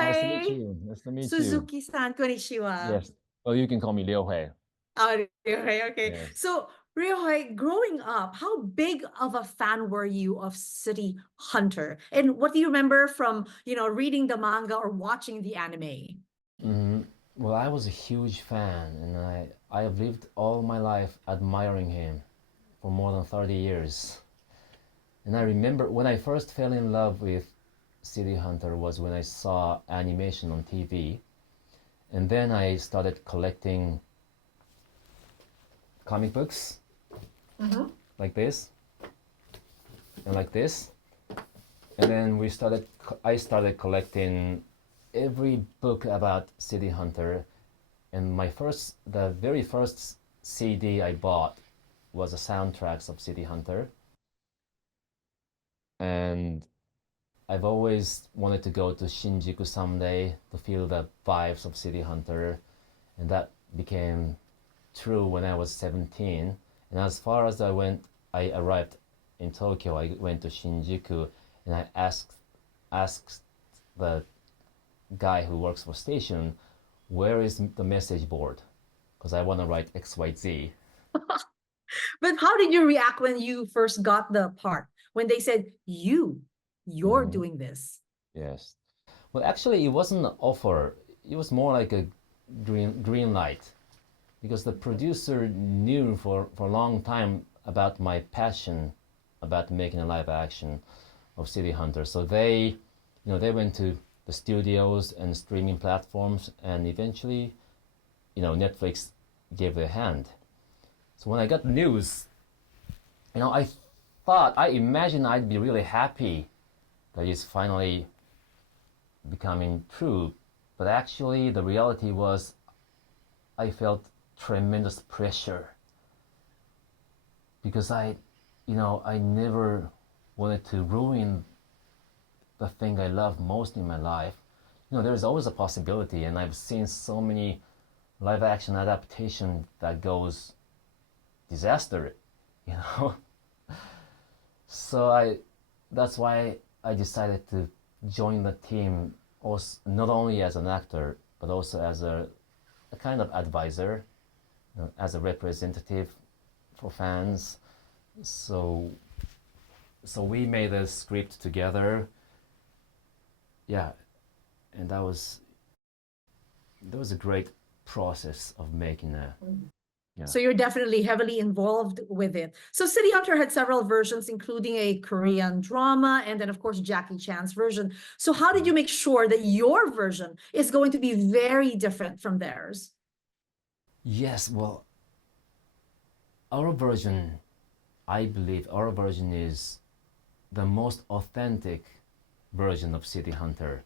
Nice to meet Ryohei you. Nice to meet you. Suzuki-san, konnichiwa. Yes. Oh, you can call me RYOHEI. Oh, Ryohei, okay. Yes. So, Ryohei, growing up, how big of a fan were you of City Hunter? And what do you remember from, reading the manga or watching the anime? hmm Well, I was a huge fan, and I have lived all my life admiring him for more than 30 years. And I remember when I first fell in love with City Hunter was when I saw animation on TV, and then I started collecting comic books Mm-hmm. like this and like this. And then I started collecting every book about City Hunter, and the very first CD I bought was the soundtracks of City Hunter. And I've always wanted to go to Shinjuku someday to feel the vibes of City Hunter, and that became true when I was 17. And as far as I arrived in Tokyo. I went to Shinjuku, and I asked the guy who works for station, where is the message board? Because I want to write XYZ. But how did you react when you first got the part? When they said, you're hmm doing this? Yes. Well, actually, it wasn't an offer. It was more like a green light, because the producer knew for a long time about my passion about making a live action of City Hunter. So they went to the studios and streaming platforms, and eventually, Netflix gave their hand. So when I got the news, I imagined I'd be really happy that it's finally becoming true. But actually, the reality was I felt tremendous pressure, because I never wanted to ruin the thing I love most in my life. There's always a possibility, and I've seen so many live action adaptation that goes disaster, you know. So that's why I decided to join the team, also, not only as an actor but also as a kind of advisor, as a representative for fans. So we made a script together. Yeah, and that was a great process of making a. Yeah. So you're definitely heavily involved with it. So City Hunter had several versions, including a Korean drama and then, of course, Jackie Chan's version. So how did you make sure that your version is going to be very different from theirs? Yes, well, our version, I believe our version is the most authentic version of City Hunter.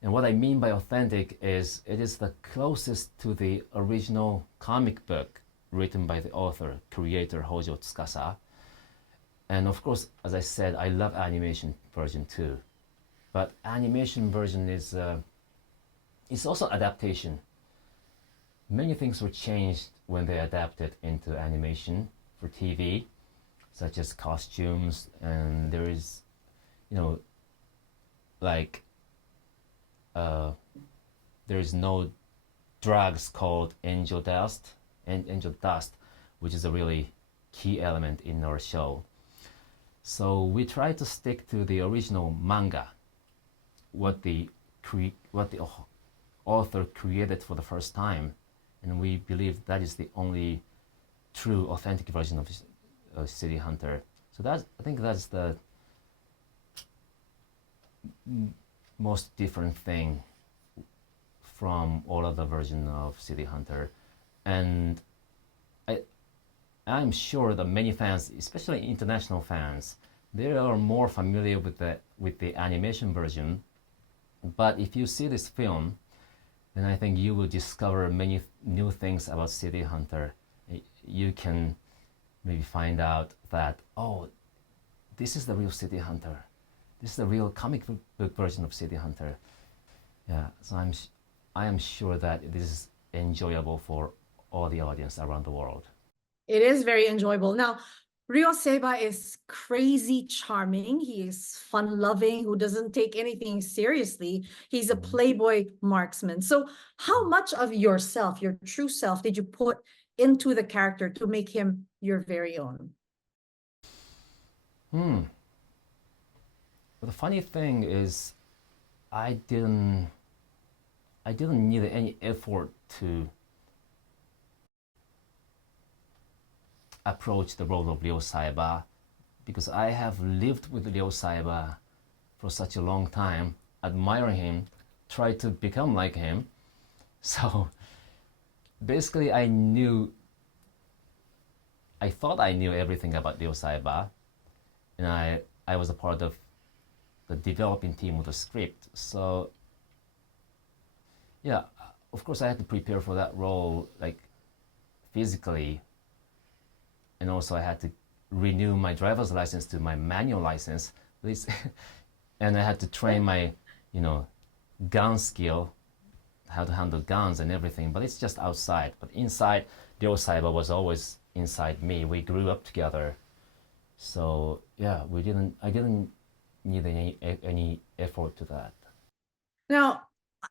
And what I mean by authentic is it is the closest to the original comic book written by the author, creator Hojo Tsukasa. And of course, as I said, I love animation version too. But animation version is it's also adaptation. Many things were changed when they adapted into animation for TV, such as costumes, and there is, like there is no drugs called angel dust, which is a really key element in our show. So we try to stick to the original manga, what the author created for the first time, and we believe that is the only true, authentic version of City Hunter. So I think that's the most different thing from all other versions of City Hunter. And I'm sure that many fans, especially international fans, they are more familiar with the animation version. But if you see this film, then I think you will discover many new things about City Hunter. You can maybe find out that, oh, this is the real City Hunter. This is the real comic book version of City Hunter. Yeah, so I am sure that this is enjoyable for all the audience around the world. It is very enjoyable. Now, Ryo Saeba is crazy charming. He is fun-loving, who doesn't take anything seriously. He's a playboy marksman. So how much of yourself, your true self, did you put into the character to make him your very own? Well, the funny thing is, I didn't need any effort to approach the role of Ryo Saeba, because I have lived with Ryo Saeba for such a long time, admire him, try to become like him. So basically I thought I knew everything about Ryo Saeba, and I was a part of the developing team of the script. So yeah, of course I had to prepare for that role, like physically, and also I had to renew my driver's license to my manual license. And I had to train my, gun skill, how to handle guns and everything. But it's just outside. But inside, Ryo Saeba was always inside me. We grew up together. So yeah, I didn't need any effort to that. Now,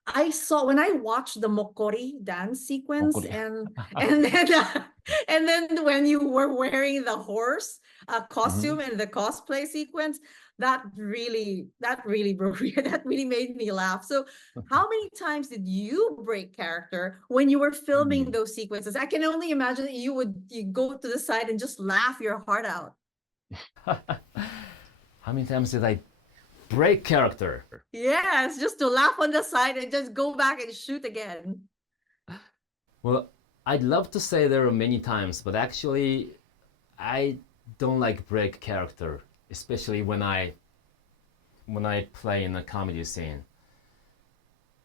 I saw when I watched the Mokkori dance sequence Mokkori. and then when you were wearing the horse costume Mhm. and the cosplay sequence, that really broke me. That really made me laugh. So how many times did you break character when you were filming those sequences? I can only imagine that you go to the side and just laugh your heart out. How many times did I break character? Yes, just to laugh on the side and just go back and shoot again. Well, I'd love to say there are many times, but actually, I don't like break character, especially when I play in a comedy scene,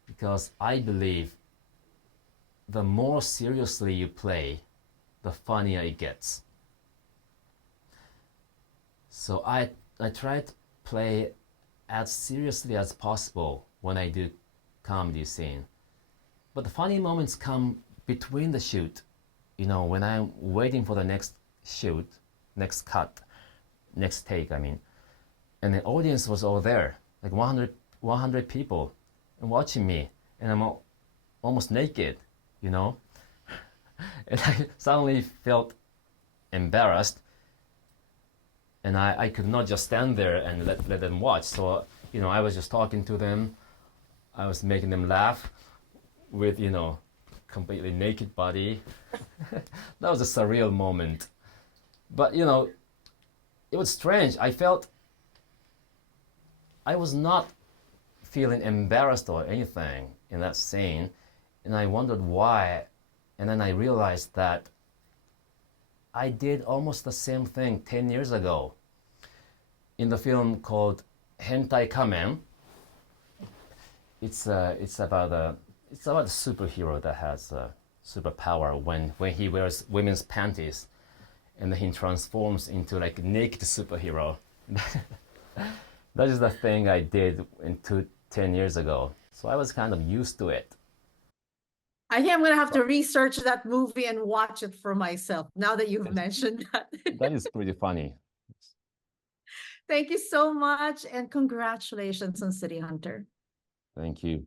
because I believe the more seriously you play, the funnier it gets. So I try to play as seriously as possible when I do comedy scene. But the funny moments come between the shoot, when I'm waiting for the next shoot, next cut, next take, I mean. And the audience was all there, like 100 people, and watching me, and I'm almost naked, And I suddenly felt embarrassed, and I could not just stand there and let them watch. So, I was just talking to them. I was making them laugh with, completely naked body. That was a surreal moment. But, it was strange. I felt I was not feeling embarrassed or anything in that scene, and I wondered why. And then I realized that I did almost the same thing 10 years ago in the film called Hentai Kamen. It's about a superhero that has a superpower when he wears women's panties, and then he transforms into like a naked superhero. That is the thing I did 10 years ago. So I was kind of used to it. I think I'm going to have to research that movie and watch it for myself now that you've Yes. mentioned that. That is pretty funny. Thank you so much and congratulations on City Hunter. Thank you.